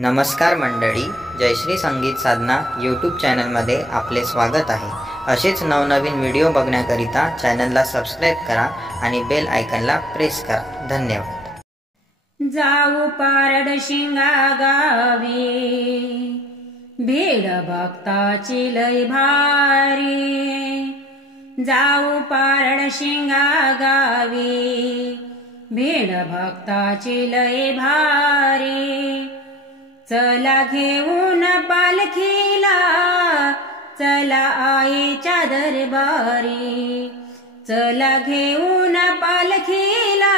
नमस्कार मंडळी, जयश्री संगीत साधना यूट्यूब चॅनलमध्ये आपले स्वागत आहे। असेच नवनवीन व्हिडिओ बघण्याकरिता चॅनलला सबस्क्राइब करा आणि बेल आयकॉनला प्रेस करा। धन्यवाद। जाऊ पारड शिंगा गावी, भेड भक्ताची लय भारी। जाऊ पारड शिंगा गावी, भेड भक्ताची लय भारी। चला घेऊन पालखीला, चला आईच्या दरबारी। चला घेऊन पालखीला,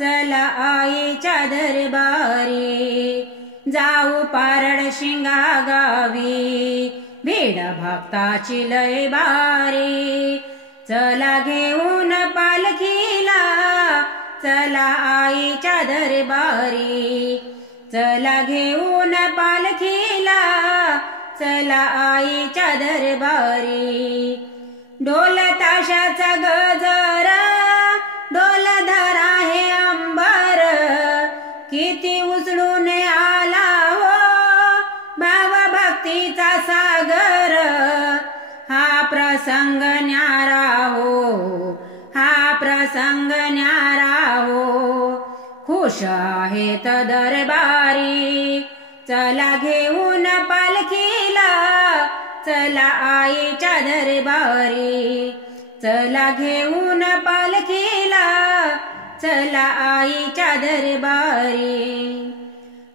चला आईच्या दरबारी। जाऊ पारड शिंगा गावी, भेड भक्ताची लय भारी। चला घेऊन पालखीला, चला आईच्या दरबारी। चला घेऊन पालखीला, चला आईच्या दरबारी। ढोल ताशाचा गजर, ढोल धरा हे अंबर, किती उचलून आला हो भाव भक्तीचा सागर। हा प्रसंग न्यारा हो, हा प्रसंग न्यारा हो, खुश आहेत दरबारी। चला घेऊन पालखीला, चला आईच्या दरबारी। चला घेऊन पालखीला, चला आईच्या दरबारी।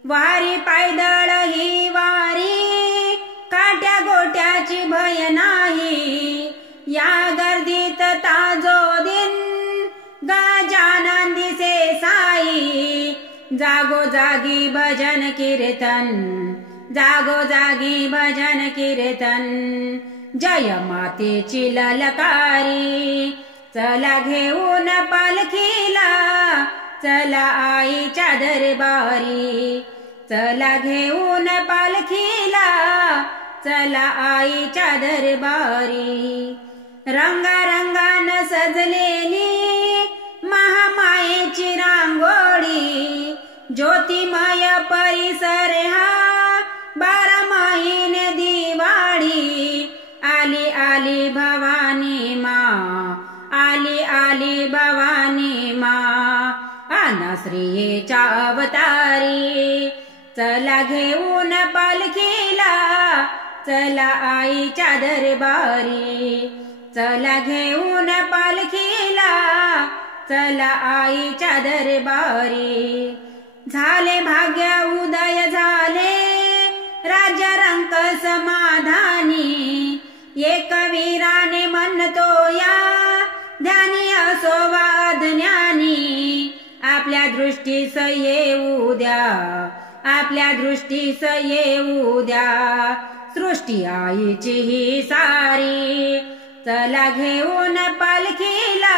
वारी पायदळ ही वारी, काट्या गोट्याची भय नाही। या गर्दीत ताजो दिन, गजानन दिसे साई। जागो जागी भजन कीर्तन, जागो जागी भजन कीर्तन, जय मातेची ललकारी। चला घेऊन पालखीला, चला आईच्या दरबारी। चला घेऊन पालखीला, चला आईच्या दरबारी। रंगारंगान सजलेली महामायेची रांगोळी, ज्योतिमय परिसर हा 12 महिने दिवाळी। आली आली भवानी माँ, आली आली भवानी माँ, आना श्रीयेच्या अवतारी। चला घेऊन पालखीला, चला आईच्या दरबारी। चला घेऊन पालखीला, चला आईच्या दरबारी। झाले भाग्य उदय झाले, राज्य रंक समाधानी। एक वीराने म्हणतो या, ध्यानी असो वा अज्ञानी। आपल्या दृष्टीस येऊ द्या, आपल्या दृष्टीस येऊ द्या, सृष्टी आईची ही सारी। चला घेऊन पालखीला,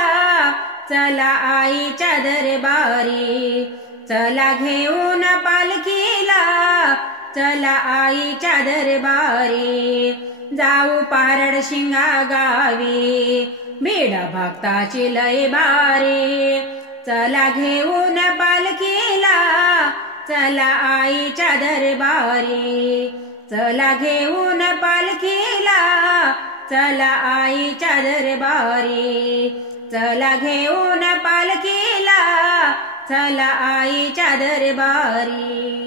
चला आईच्या दरबारी। चला घेऊन पालखीला, चला आईच्या दरबारी। जाऊ पारड शिंगा गावी, भेड भक्ताची लय भारी। चला घेऊन पालखीला, चला आईच्या दरबारी। चला घेऊन पालखीला, चला आईच्या दरबारी। चला घेऊन पालखीला, चला आईच्या दरबारी।